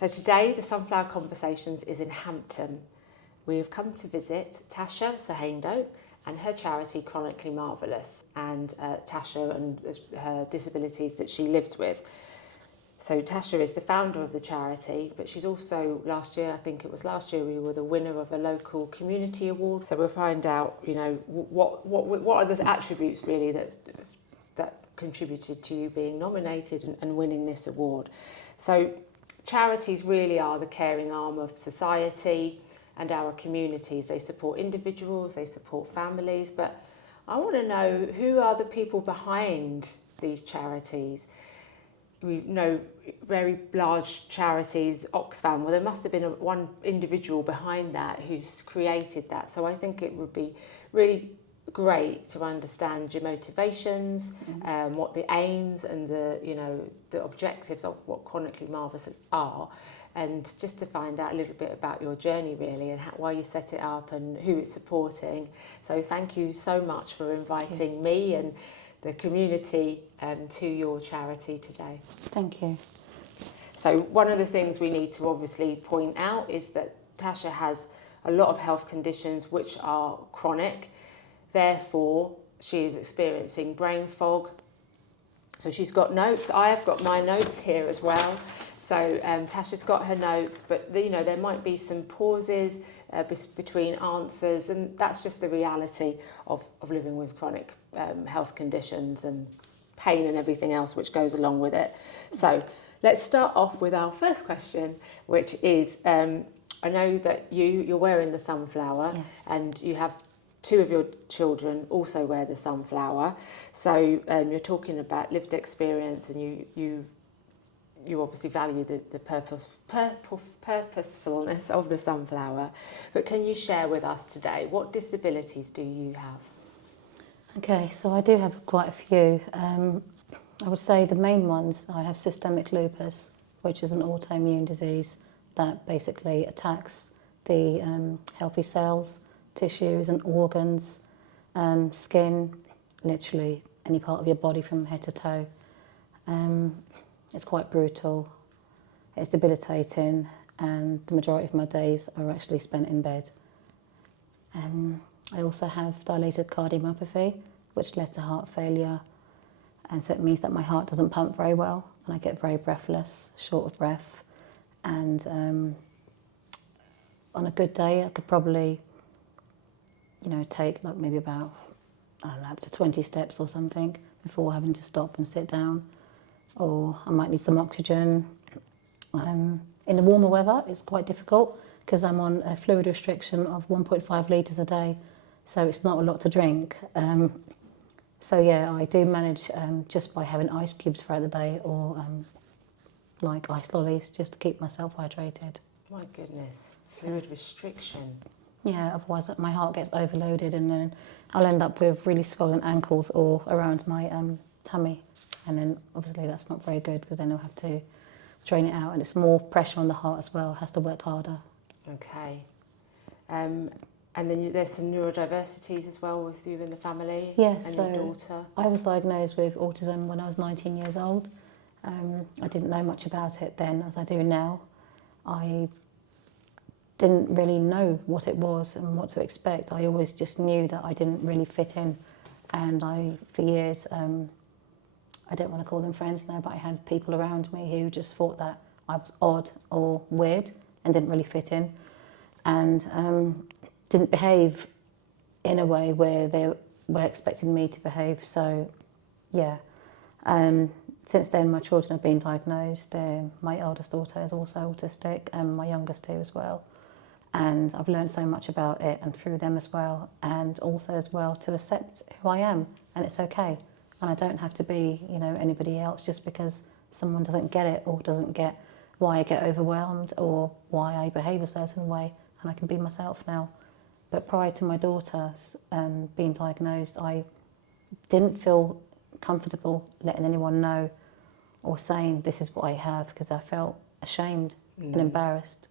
So today, the Sunflower Conversations is in Hampton. We have come to visit Tasha Sorhaindo and her charity Chronically Marvellous, and Tasha and her disabilities that she lives with. So Tasha is the founder of the charity, but she's also, last year, we were the winner of a local community award. So we'll find out, what are the attributes really that contributed to you being nominated and winning this award. So charities really are the caring arm of society and our communities. They support individuals, they support families, but I want to know, who are the people behind these charities? We know very large charities, Oxfam, well, there must have been one individual behind that who's created that. So I think it would be really great to understand your motivations, what the aims and the objectives of what Chronically Marvellous are, and just to find out a little bit about your journey really, and why you set it up and who it's supporting. So thank you so much for inviting me and the community to your charity today. Thank you. So one of the things we need to obviously point out is that Tasha has a lot of health conditions which are chronic. Therefore, she is experiencing brain fog. So she's got notes. I have got my notes here as well. So Tasha's got her notes, but there might be some pauses between answers, and that's just the reality of living with chronic health conditions and pain and everything else which goes along with it. So let's start off with our first question, which is, I know that you're wearing the sunflower, yes, and you have two of your children also wear the sunflower. So you're talking about lived experience, and you obviously value the purposefulness of the sunflower. But can you share with us today, what disabilities do you have? Okay, so I do have quite a few. I would say the main ones, I have systemic lupus, which is an autoimmune disease that basically attacks the healthy cells, tissues and organs, skin, literally any part of your body from head to toe. It's quite brutal, it's debilitating, and the majority of my days are actually spent in bed. I also have dilated cardiomyopathy, which led to heart failure, and so it means that my heart doesn't pump very well, and I get very breathless, short of breath, and on a good day I could probably take like maybe about, up to 20 steps or something before having to stop and sit down, or I might need some oxygen. In the warmer weather it's quite difficult because I'm on a fluid restriction of 1.5 litres a day, so it's not a lot to drink. So yeah, I do manage just by having ice cubes throughout the day, or like ice lollies, just to keep myself hydrated. My goodness, fluid restriction. Yeah, otherwise my heart gets overloaded, and then I'll end up with really swollen ankles or around my tummy, and then obviously that's not very good because then I'll have to drain it out, and it's more pressure on the heart as well, it has to work harder. Okay. And then there's some neurodiversities as well with you in the family, yes, and so your daughter. I was diagnosed with autism when I was 19 years old. I didn't know much about it then as I do now. I didn't really know what it was and what to expect. I always just knew that I didn't really fit in, and for years, I don't want to call them friends now, but I had people around me who just thought that I was odd or weird and didn't really fit in, and didn't behave in a way where they were expecting me to behave. So yeah, since then my children have been diagnosed. My eldest daughter is also autistic, and my youngest too as well. And I've learned so much about it and through them as well, and also as well to accept who I am, and it's okay. And I don't have to be, anybody else just because someone doesn't get it or doesn't get why I get overwhelmed or why I behave a certain way, and I can be myself now. But prior to my daughter's being diagnosed, I didn't feel comfortable letting anyone know or saying this is what I have, because I felt ashamed and embarrassed,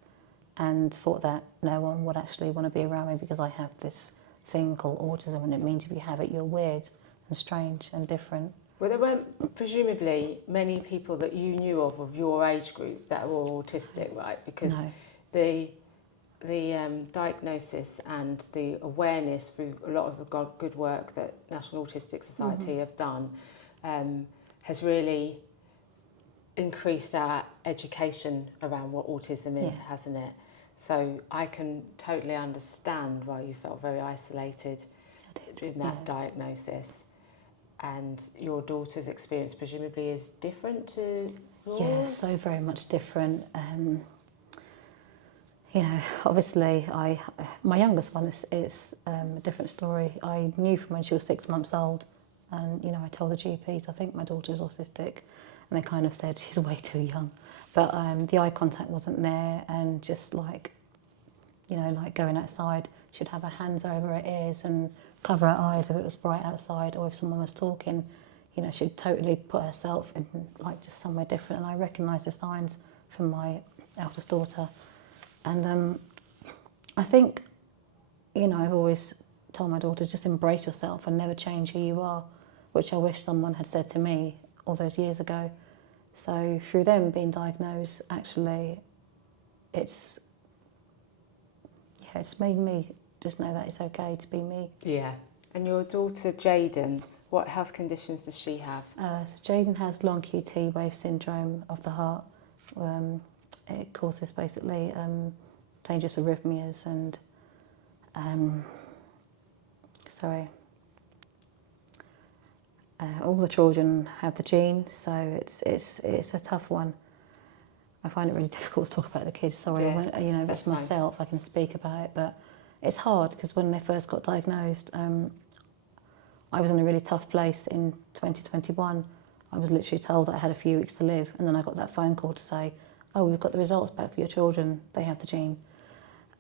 and thought that no one would actually want to be around me because I have this thing called autism, and it means if you have it, you're weird and strange and different. Well, there weren't presumably many people that you knew of your age group that were autistic, right? Because No. the diagnosis and the awareness through a lot of the good work that National Autistic Society have done has really increased our education around what autism is, hasn't it? So I can totally understand why you felt very isolated in that diagnosis. And your daughter's experience presumably is different to yours? Yeah, so very much different. You know, obviously, my youngest one is a different story. I knew from when she was 6 months old, and you know, I told the GPs I think my daughter is autistic, and they kind of said she's way too young. But the eye contact wasn't there, and just like, you know, like going outside, she'd have her hands over her ears and cover her eyes if it was bright outside, or if someone was talking, you know, she'd totally put herself in like just somewhere different. And I recognised the signs from my eldest daughter. And I think, you know, I've always told my daughters, just embrace yourself and never change who you are, which I wish someone had said to me all those years ago. So through them being diagnosed, actually, it's made me just know that it's okay to be me. Yeah. And your daughter Jaden, what health conditions does she have? So Jaden has long QT wave syndrome of the heart. It causes basically dangerous arrhythmias and all the children have the gene, so it's a tough one. I find it really difficult to talk about the kids. Sorry, Yeah, when, you know, that's it's myself. I can speak about it, but it's hard because when they first got diagnosed, I was in a really tough place in 2021. I was literally told that I had a few weeks to live, and then I got that phone call to say, "Oh, we've got the results back for your children. They have the gene,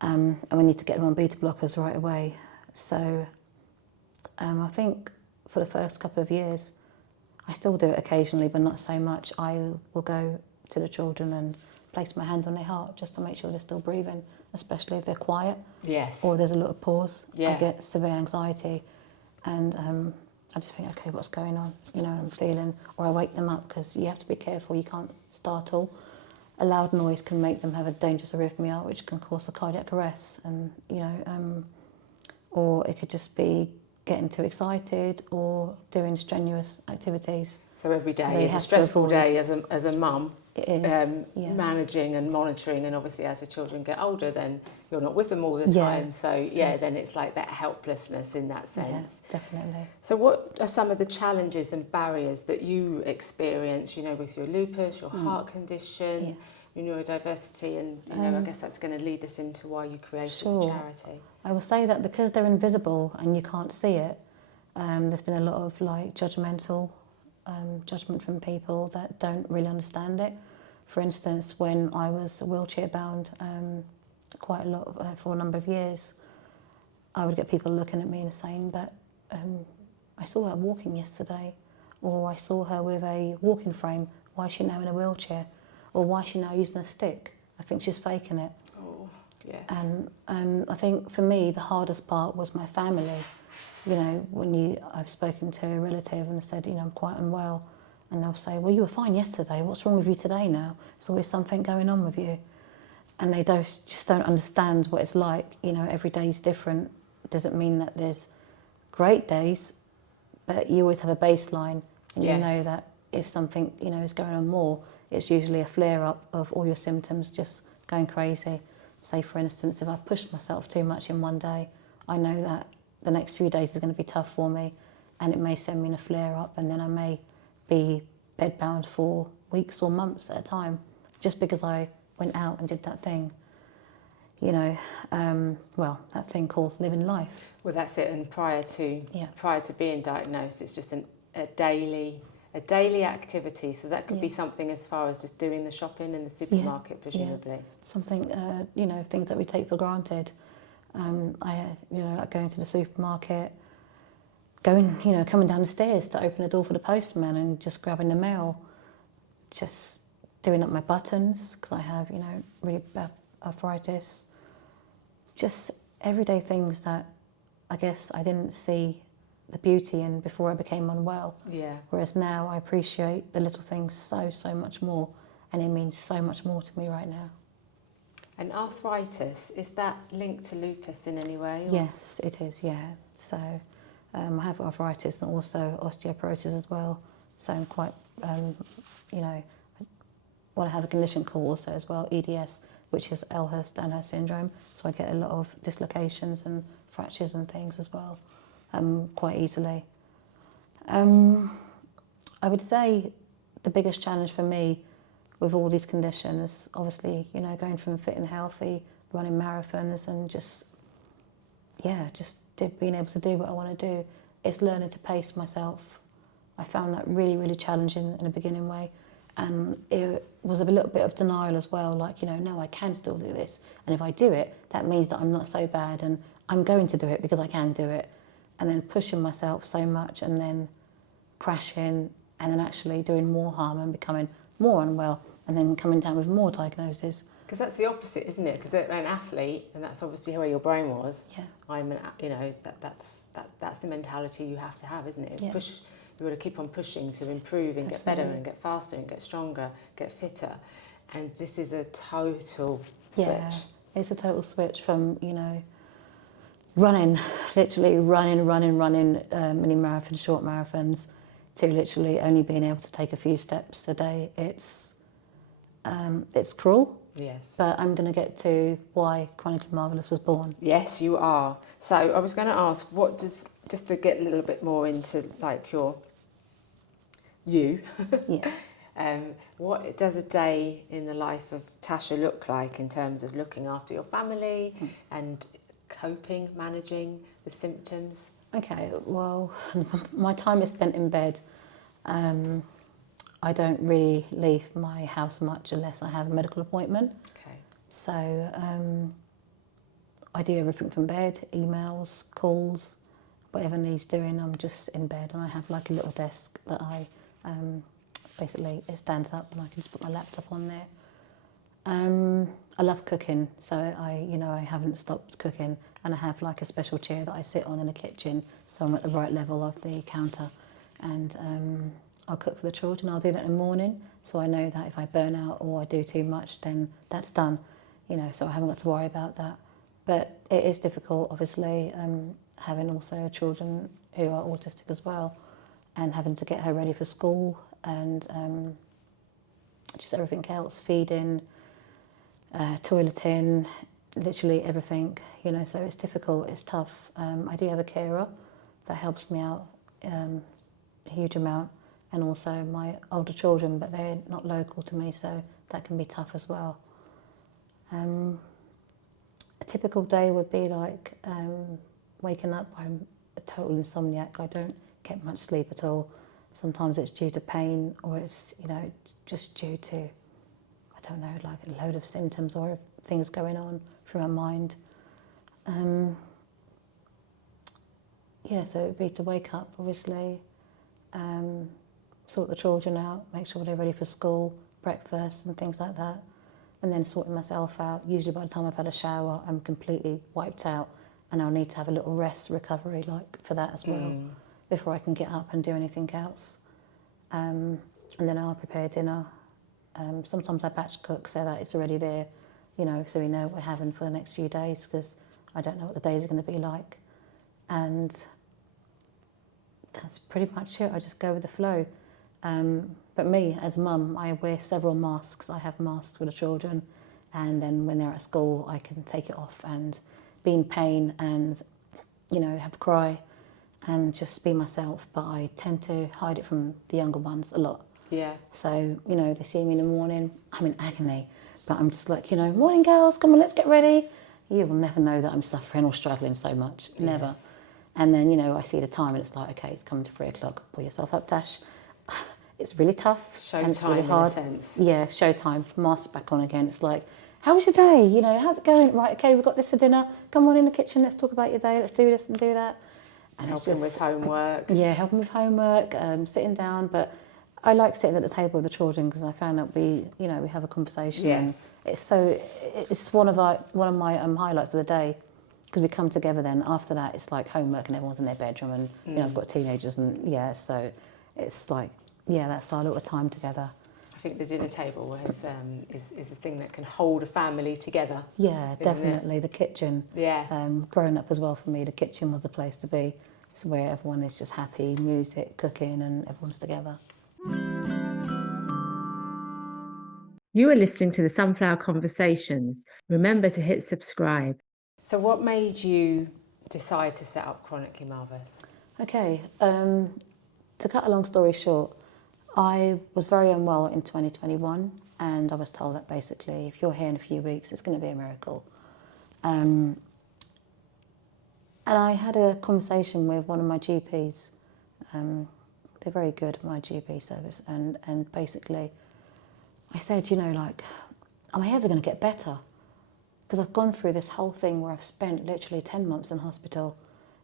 and we need to get them on beta blockers right away." So I think for the first couple of years, I still do it occasionally, but not so much. I will go to the children and place my hand on their heart just to make sure they're still breathing, especially if they're quiet. Yes. Or there's a little pause. Yeah. I get severe anxiety, and I just think, okay, what's going on? You know, I'm feeling, or I wake them up because you have to be careful. You can't startle. A loud noise can make them have a dangerous arrhythmia, which can cause a cardiac arrest, and you know, or it could just be getting too excited or doing strenuous activities. So every day So you is a have to stressful avoid- day as a mum, It is, yeah. managing and monitoring, and obviously as the children get older, then you're not with them all the Yeah, time. So yeah, then it's like that helplessness in that sense. Yeah, definitely. So what are some of the challenges and barriers that you experience, you know, with your lupus, your heart condition, your neurodiversity, and you know, I guess that's going to lead us into why you created the charity. I will say that because they're invisible and you can't see it, there's been a lot of like judgment from people that don't really understand it. For instance, when I was wheelchair bound quite a lot for a number of years, I would get people looking at me and saying, "But I saw her walking yesterday," or "I saw her with a walking frame. Why is she now in a wheelchair?" Or "Why is she now using a stick? I think she's faking it." Oh, yes. And I think for me, the hardest part was my family. You know, when I've spoken to a relative and said, you know, I'm quite unwell, and they'll say, "Well, you were fine yesterday. What's wrong with you today now? There's always something going on with you." And they just don't understand what it's like. You know, every day is different. It doesn't mean that there's great days, but you always have a baseline, and you know that if something, you know, is going on more, it's usually a flare-up of all your symptoms just going crazy. Say, for instance, if I've pushed myself too much in one day, I know that the next few days is going to be tough for me, and it may send me in a flare-up, and then I may be bedbound for weeks or months at a time, just because I went out and did that thing. You know, that thing called living life. Well, that's it. And prior to being diagnosed, it's just a daily activity. So that could be something as far as just doing the shopping in the supermarket, presumably. Yeah. Something, you know, things that we take for granted. Like going to the supermarket, coming down the stairs to open the door for the postman and just grabbing the mail, just doing up my buttons because I have, you know, really bad arthritis. Just everyday things that I guess I didn't see the beauty in before I became unwell. Yeah. Whereas now I appreciate the little things so much more, and it means so much more to me right now. And arthritis, is that linked to lupus in any way? Or? Yes, it is, yeah. So I have arthritis and also osteoporosis as well. So I'm quite, you know, well, I have a condition called also as well, EDS, which is Ehlers-Danlos syndrome. So I get a lot of dislocations and fractures and things as well, quite easily. I would say the biggest challenge for me with all these conditions, obviously, you know, going from fit and healthy, running marathons and being able to do what I want to do, it's learning to pace myself. I found that really challenging in a beginning way. And it was a little bit of denial as well, like, you know, no, I can still do this. And if I do it, that means that I'm not so bad and I'm going to do it because I can do it. And then pushing myself so much and then crashing and then actually doing more harm and becoming more unwell and then coming down with more diagnoses. Because that's the opposite, isn't it? Because an athlete, and that's obviously where your brain was. Yeah. That's the mentality you have to have, isn't it? It's Yeah. push. You've got to keep on pushing to improve and get better and get faster and get stronger, get fitter. And this is a total switch. Yeah, it's a total switch from, you know, literally running mini marathons, short marathons, to literally only being able to take a few steps a day. It's cruel. Yes. But I'm going to get to why Chronically Marvellous was born. Yes, you are. So I was going to ask, just to get a little bit more into like you. Yeah. What does a day in the life of Tasha look like in terms of looking after your family and coping, managing the symptoms? Okay, well, my time is spent in bed. I don't really leave my house much unless I have a medical appointment. Okay. So I do everything from bed, emails, calls, whatever needs doing. I'm just in bed, and I have like a little desk that I basically it stands up, and I can just put my laptop on there. I love cooking, so I haven't stopped cooking, and I have like a special chair that I sit on in the kitchen, so I'm at the right level of the counter, and I'll cook for the children. I'll do that in the morning, so I know that if I burn out or I do too much, then that's done, so I haven't got to worry about that. But it is difficult, obviously, having also children who are autistic as well, and having to get her ready for school, and just everything else, feeding, toileting, literally everything, so it's difficult, it's tough. I do have a carer that helps me out a huge amount, and also my older children, but they're not local to me, so that can be tough as well. A typical day would be like waking up. I'm a total insomniac. I don't get much sleep at all. Sometimes it's due to pain, or it's just due to, I don't know, like a load of symptoms or things going on through my mind. So it'd be to wake up, obviously, sort the children out, make sure they're ready for school, breakfast and things like that, and then sorting myself out. Usually by the time I've had a shower, I'm completely wiped out, and I'll need to have a little rest, recovery, like for that as well, before I can get up and do anything else. And then I'll prepare dinner. Sometimes I batch cook so that it's already there, so we know what we're having for the next few days, because I don't know what the days are going to be like. And that's pretty much it. I just go with the flow. But me, as mum, I wear several masks. I have masks for the children, and then when they're at school, I can take it off and be in pain and, have a cry and just be myself. But I tend to hide it from the younger ones a lot. Yeah. So, they see me in the morning, I'm in agony, but I'm just like, morning girls, come on, let's get ready. You will never know that I'm suffering or struggling so much, never. Yes. And then, I see the time and it's like, okay, it's coming to 3:00, pull yourself up, Tash. It's really tough. And it's really Showtime hard. in a sense. Yeah, showtime, mask back on again. It's like, how was your day? How's it going? Right, okay, we've got this for dinner. Come on in the kitchen, let's talk about your day, let's do this and do that. And Helping with homework. Yeah, helping with homework, sitting down. But I like sitting at the table with the children, because I found that we have a conversation. Yes. And it's one of my highlights of the day, because we come together then. After that, it's like homework and everyone's in their bedroom, and you know, I've got teenagers, and yeah, so it's like, yeah, that's our little time together. I think the dinner table is the thing that can hold a family together. Yeah, definitely. It? The kitchen. Yeah. Growing up as well, for me, the kitchen was the place to be. It's where everyone is just happy, music, cooking, and everyone's together. You are listening to the Sunflower Conversations. Remember to hit subscribe. So what made you decide to set up Chronically Marvellous? Okay, to cut a long story short, I was very unwell in 2021, and I was told that basically if you're here in a few weeks, it's going to be a miracle. And I had a conversation with one of my GPs. They're very good at my GP service, and basically I said, you know, like, am I ever going to get better? Because I've gone through this whole thing where I've spent literally 10 months in hospital.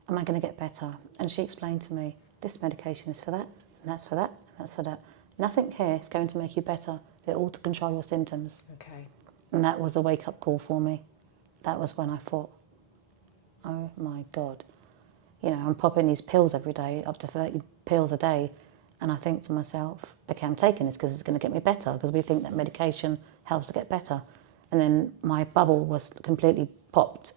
Am I going to get better? And she explained to me, this medication is for that, and that's for that, and that's for that. Nothing here is going to make you better. They're all to control your symptoms. Okay. And that was a wake-up call for me. That was when I thought, oh my God. You know, I'm popping these pills every day, up to 30 pills a day. And I think to myself, okay, I'm taking this because it's going to get me better, because we think that medication helps to get better. And then my bubble was completely popped.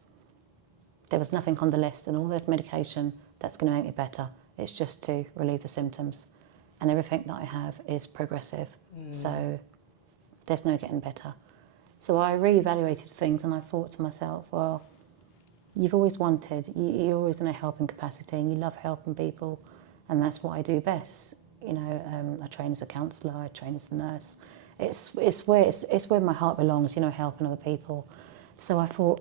There was nothing on the list, and all this medication that's going to make me better. It's just to relieve the symptoms. And everything that I have is progressive. So there's no getting better. So I reevaluated things, and I thought to myself, well, you've always wanted, you're always in a helping capacity, and you love helping people, and that's what I do best. You know, I train as a counsellor, I train as a nurse. It's where my heart belongs, you know, helping other people. So I thought,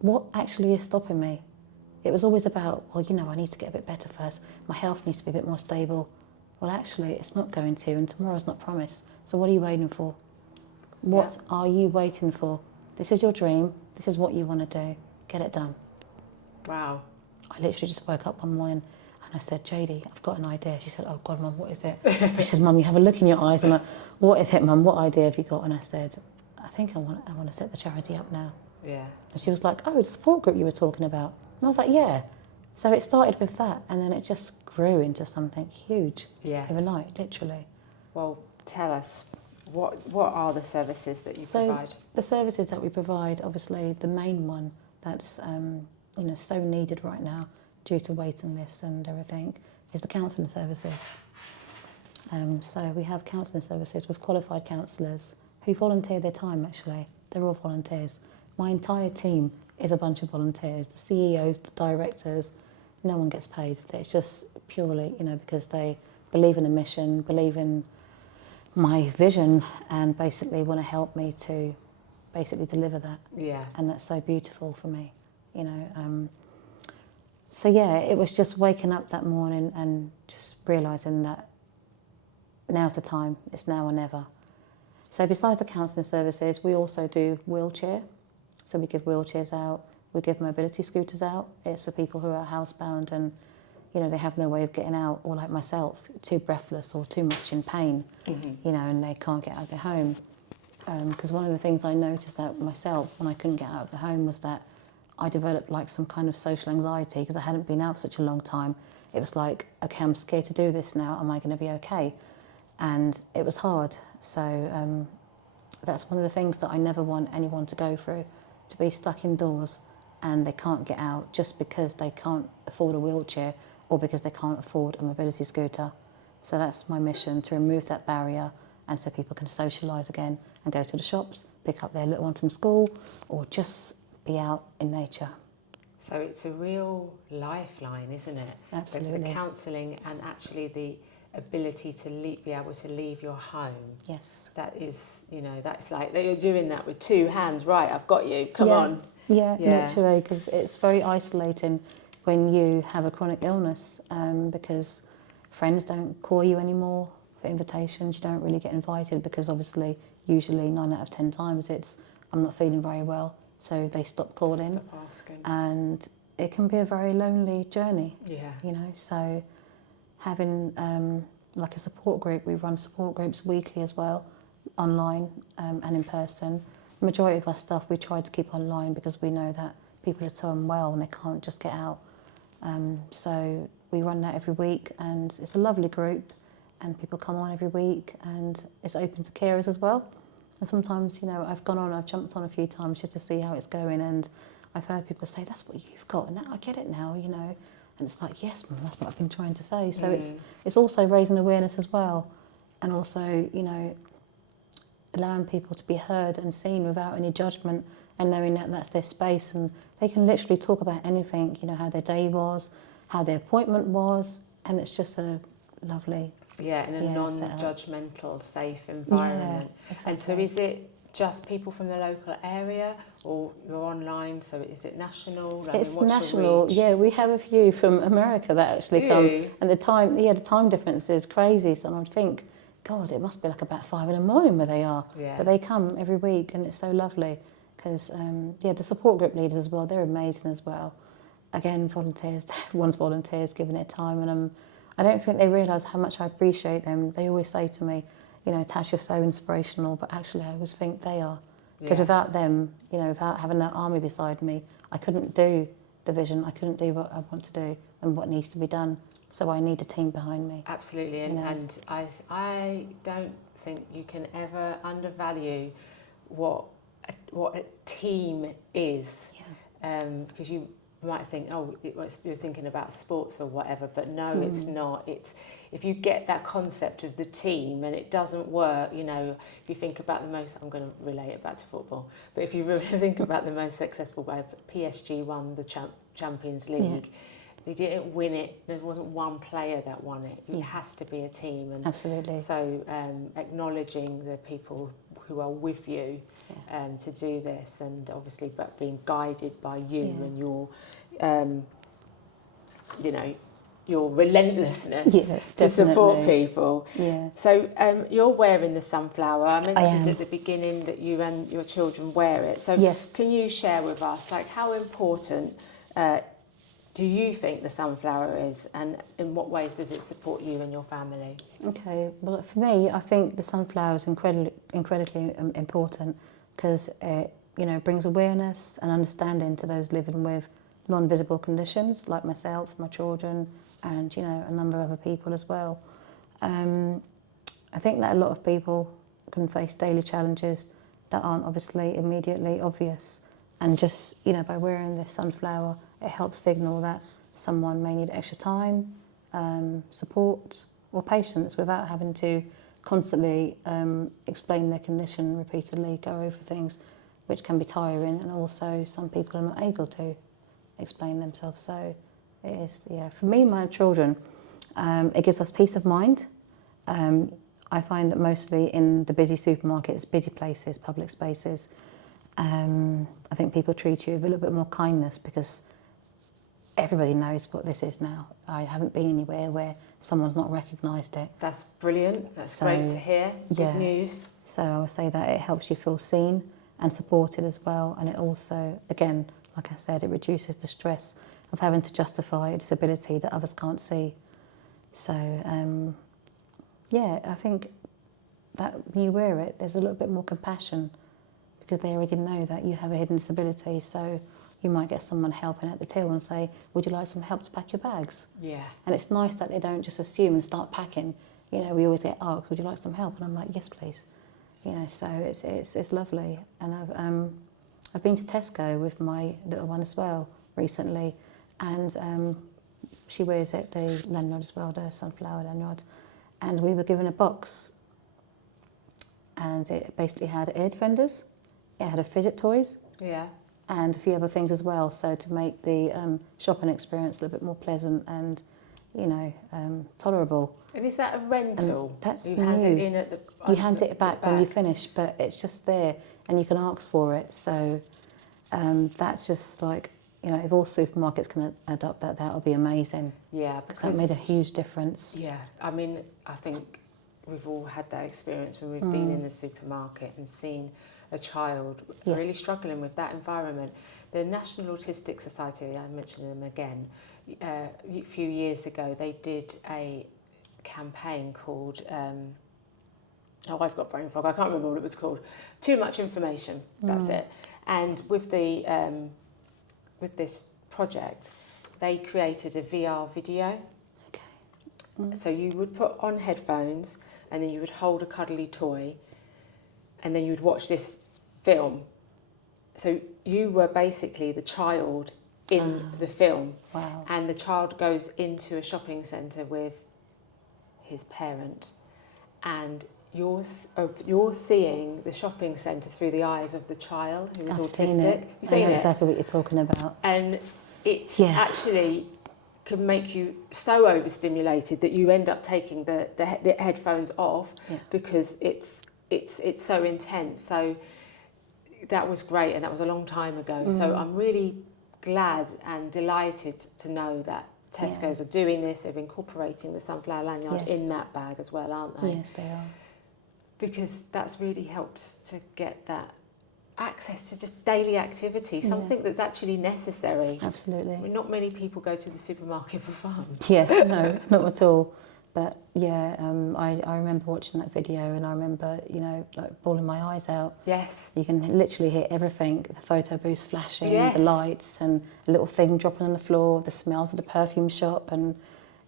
what actually is stopping me? It was always about, well, you know, I need to get a bit better first. My health needs to be a bit more stable. Well, actually, it's not going to, and tomorrow's not promised. So what are you waiting for? What are you waiting for? This is your dream. This is what you want to do. Get it done. Wow. I literally just woke up one morning and I said, JD, I've got an idea. She said, oh God, Mum, what is it? She said, Mum, you have a look in your eyes. And I'm like, what is it, Mum? What idea have you got? And I said, I think I want to set the charity up now. Yeah. And she was like, oh, the support group you were talking about. And I was like, yeah. So it started with that, and then it just grew into something huge. Yes. Overnight, literally. Well, tell us, what are the services that you provide? The services that we provide, obviously, the main one that's you know, so needed right now due to waiting lists and everything, is the counselling services. So we have counselling services with qualified counsellors who volunteer their time, actually. They're all volunteers. My entire team is a bunch of volunteers. The CEOs, the directors, no one gets paid. It's just purely, you know, because they believe in the mission, believe in my vision, and basically want to help me to basically deliver that. Yeah. And that's so beautiful for me, you know. So yeah, it was just waking up that morning and just realising that now's the time, it's now or never. So besides the counselling services, we also do wheelchair. So we give wheelchairs out, we give mobility scooters out. It's for people who are housebound and, you know, they have no way of getting out, or like myself, too breathless or too much in pain, you know, and they can't get out of their home. Because one of the things I noticed out myself when I couldn't get out of the home was that I developed like some kind of social anxiety because I hadn't been out for such a long time. It was like, okay, I'm scared to do this now. Am I going to be okay? And it was hard. So that's one of the things that I never want anyone to go through, to be stuck indoors and they can't get out just because they can't afford a wheelchair or because they can't afford a mobility scooter. So that's my mission, to remove that barrier, and so people can socialise again and go to the shops, pick up their little one from school, or just be out in nature. So it's a real lifeline, isn't it? Absolutely. The counselling and actually the ability to be able to leave your home. Yes. That is, you know, that's like that you're doing that with two hands. Right, I've got you. Come on. Yeah, literally, because it's very isolating when you have a chronic illness, because friends don't call you anymore for invitations. You don't really get invited because obviously, usually 9 out of 10 times it's, I'm not feeling very well, so they stop calling. Stop asking. And it can be a very lonely journey. Yeah. You know, so having like a support group, we run support groups weekly as well, online and in person. The majority of our stuff we try to keep online because we know that people are so unwell and they can't just get out. So we run that every week, and it's a lovely group, and people come on every week, and it's open to carers as well. And sometimes, you know, I've jumped on a few times just to see how it's going, and I've heard people say, that's what you've got, and now I get it now, you know. And it's like, yes, Mum, that's what I've been trying to say. So it's also raising awareness as well, and also, you know, allowing people to be heard and seen without any judgment, and knowing that that's their space, and they can literally talk about anything, you know, how their day was, how their appointment was, and it's just a lovely... Yeah, in a non-judgmental, safe environment. Yeah, exactly. And so is it just people from the local area, or you're online, so is it national? Like, it's national, yeah. We have a few from America that actually come, and the time difference is crazy. So I think, God, it must be like about 5 a.m. where they are. Yeah. But they come every week, and it's so lovely because, the support group leaders as well, they're amazing as well. Again, volunteers, everyone's volunteers giving their time, and I don't think they realise how much I appreciate them. They always say to me, you know, Tash, you're so inspirational, but actually I always think they are. Because without them, you know, without having that army beside me, I couldn't do the vision, I couldn't do what I want to do and what needs to be done. So I need a team behind me. Absolutely, and I don't think you can ever undervalue what a team is, because you might think, you're thinking about sports or whatever, but no, it's not. It's if you get that concept of the team and it doesn't work, you know, if you think about I'm going to relate it back to football, but if you really think about the most successful way, PSG won the Champions League. They didn't win it. There wasn't one player that won it. It has to be a team. And absolutely. So acknowledging the people who are with you to do this, and obviously but being guided by you and your, you know, your relentlessness to support people. Yeah. So you're wearing the sunflower. I mentioned at the beginning that you and your children wear it. So can you share with us, like, how important do you think the sunflower is, and in what ways does it support you and your family? Okay, well, for me, I think the sunflower is incredibly important because it, you know, brings awareness and understanding to those living with non-visible conditions like myself, my children, and, you know, a number of other people as well. I think that a lot of people can face daily challenges that aren't obviously immediately obvious, and just, you know, by wearing this sunflower, it helps signal that someone may need extra time, support or patience without having to constantly explain their condition repeatedly, go over things, which can be tiring, and also some people are not able to explain themselves. So it is, for me, my children, it gives us peace of mind. I find that mostly in the busy supermarkets, busy places, public spaces, I think people treat you with a little bit more kindness because everybody knows what this is now. I haven't been anywhere where someone's not recognised it. That's brilliant. That's great to hear. Good news. So I would say that it helps you feel seen and supported as well. And it also, again, like I said, it reduces the stress of having to justify a disability that others can't see. So, I think that when you wear it, there's a little bit more compassion because they already know that you have a hidden disability. So you might get someone helping at the till and say, would you like some help to pack your bags? Yeah. And it's nice that they don't just assume and start packing. You know, we always get asked, would you like some help? And I'm like, yes, please. You know, so it's lovely. And I've been to Tesco with my little one as well recently, and she wears it, the lanyard as well, the sunflower lanyard. And we were given a box, and it basically had ear defenders, it had a fidget toys, and a few other things as well. So to make the shopping experience a little bit more pleasant and, you know, tolerable. And is that a rental? And that's you new. hand it in at the... You hand it back when you finish, but it's just there and you can ask for it. So that's just like, you know, if all supermarkets can adopt that, that would be amazing. Yeah, because that made a huge difference. Yeah, I mean, I think we've all had that experience when we've been in the supermarket and seen a child really struggling with that environment. The National Autistic Society, I mentioned them again, a few years ago, they did a campaign called, I've got brain fog, I can't remember what it was called, Too Much Information, that's it. And with the with this project, they created a VR video. Okay. Mm. So you would put on headphones and then you would hold a cuddly toy and then you would watch this film. So you were basically the child in the film. Wow. And the child goes into a shopping centre with his parent, and you're seeing the shopping centre through the eyes of the child who is I've autistic. seen it. You've seen I know it? exactly what you're talking about. And it Yeah. actually can make you so overstimulated that you end up taking the headphones off because it's so intense. So that was great, and that was a long time ago. So I'm really glad and delighted to know that Tesco's are doing this. They're incorporating the sunflower lanyard in that bag as well, aren't they? Yes, they are. Because that's really helps to get that access to just daily activity, something that's actually necessary. Absolutely. I mean, not many people go to the supermarket for fun. Yeah, no, not at all. But yeah, I remember watching that video, and I remember, you know, like bawling my eyes out. Yes. You can literally hear everything, the photo booths flashing, Yes. the lights, and a little thing dropping on the floor, the smells of the perfume shop, and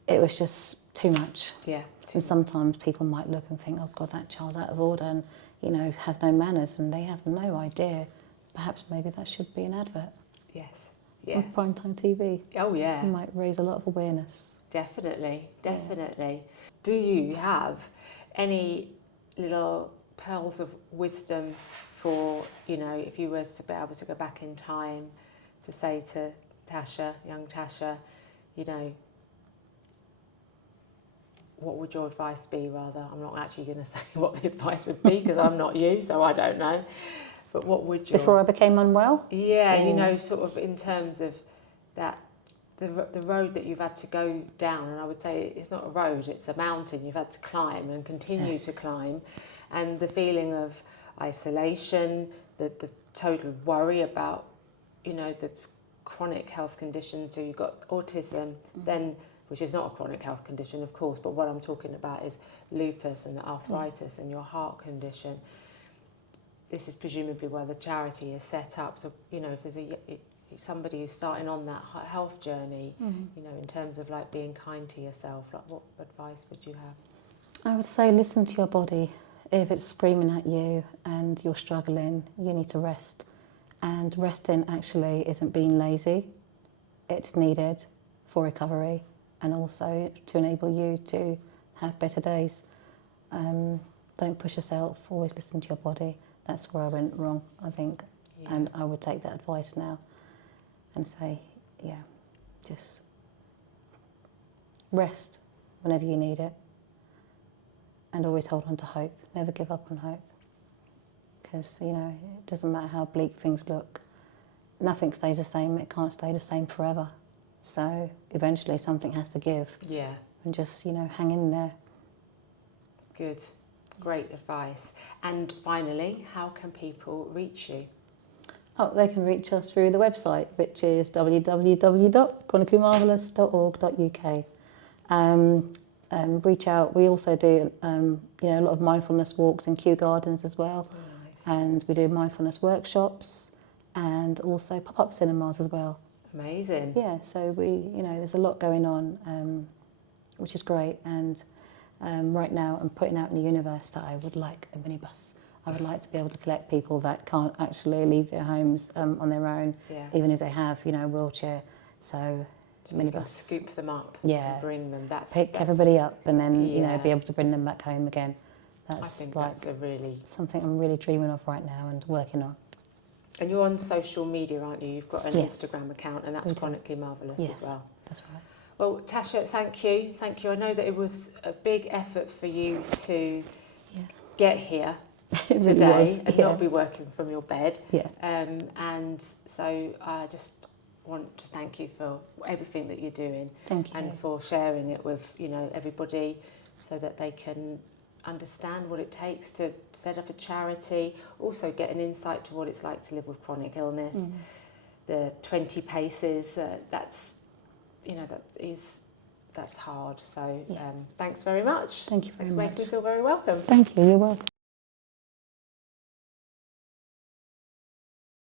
it was just too much. Yeah. And sometimes people might look and think, oh God, that child's out of order and, you know, has no manners, and they have no idea. Perhaps maybe that should be an advert Yes. Yeah. on primetime TV. Oh, yeah. It might raise a lot of awareness. Definitely. Do you have any little pearls of wisdom for, you know, if you were to be able to go back in time to say to Tasha, young Tasha, you know, what would your advice be, rather? I'm not actually going to say what the advice would be because I'm not you, so I don't know. But what would you... Before I became unwell? Yeah, you know, sort of in terms of that, the road that you've had to go down, and I would say it's not a road, it's a mountain you've had to climb and continue to climb, and the feeling of isolation, the total worry about, you know, the chronic health conditions. So you've got autism, then, which is not a chronic health condition, of course, but what I'm talking about is lupus and the arthritis and your heart condition. This is presumably where the charity is set up. So, you know, if there's somebody who's starting on that health journey, you know, in terms of like being kind to yourself, like what advice would you have? I would say listen to your body. If it's screaming at you and you're struggling, you need to rest. And resting actually isn't being lazy. It's needed for recovery and also to enable you to have better days. Don't push yourself, always listen to your body. That's where I went wrong, I think. Yeah. And I would take that advice now and say, yeah, just rest whenever you need it. And always hold on to hope. Never give up on hope. Because, you know, it doesn't matter how bleak things look. Nothing stays the same. It can't stay the same forever. So eventually something has to give. Yeah. And just, you know, hang in there. Good. Great advice. And finally, how can people reach you? Oh, they can reach us through the website, which is www.chronicallymarvellous.org.uk. Reach out. We also do, you know, a lot of mindfulness walks in Kew Gardens as well. Oh, nice. And we do mindfulness workshops and also pop-up cinemas as well. Amazing. Yeah, so we, you know, there's a lot going on, which is great. And right now I'm putting out in the universe that I would like a minibus. I would like to be able to collect people that can't actually leave their homes on their own, even if they have, you know, a wheelchair. So minibus. You can scoop them up and bring them. Pick everybody up and then, you know, be able to bring them back home again. That's, I think like that's a really... something I'm really dreaming of right now and working on. And you're on social media, aren't you? You've got an Instagram account, and that's Chronically Marvellous as well. That's right. Well, Tasha, thank you. Thank you. I know that it was a big effort for you to get here today and not be working from your bed. Yeah. And so I just want to thank you for everything that you're doing. Thank you. And for sharing it with, you know, everybody so that they can understand what it takes to set up a charity, also get an insight to what it's like to live with chronic illness. The 20 paces, that's, you know, that's hard. So thanks very much. Thank you very much. It's making me feel very welcome. Thank you. You're welcome.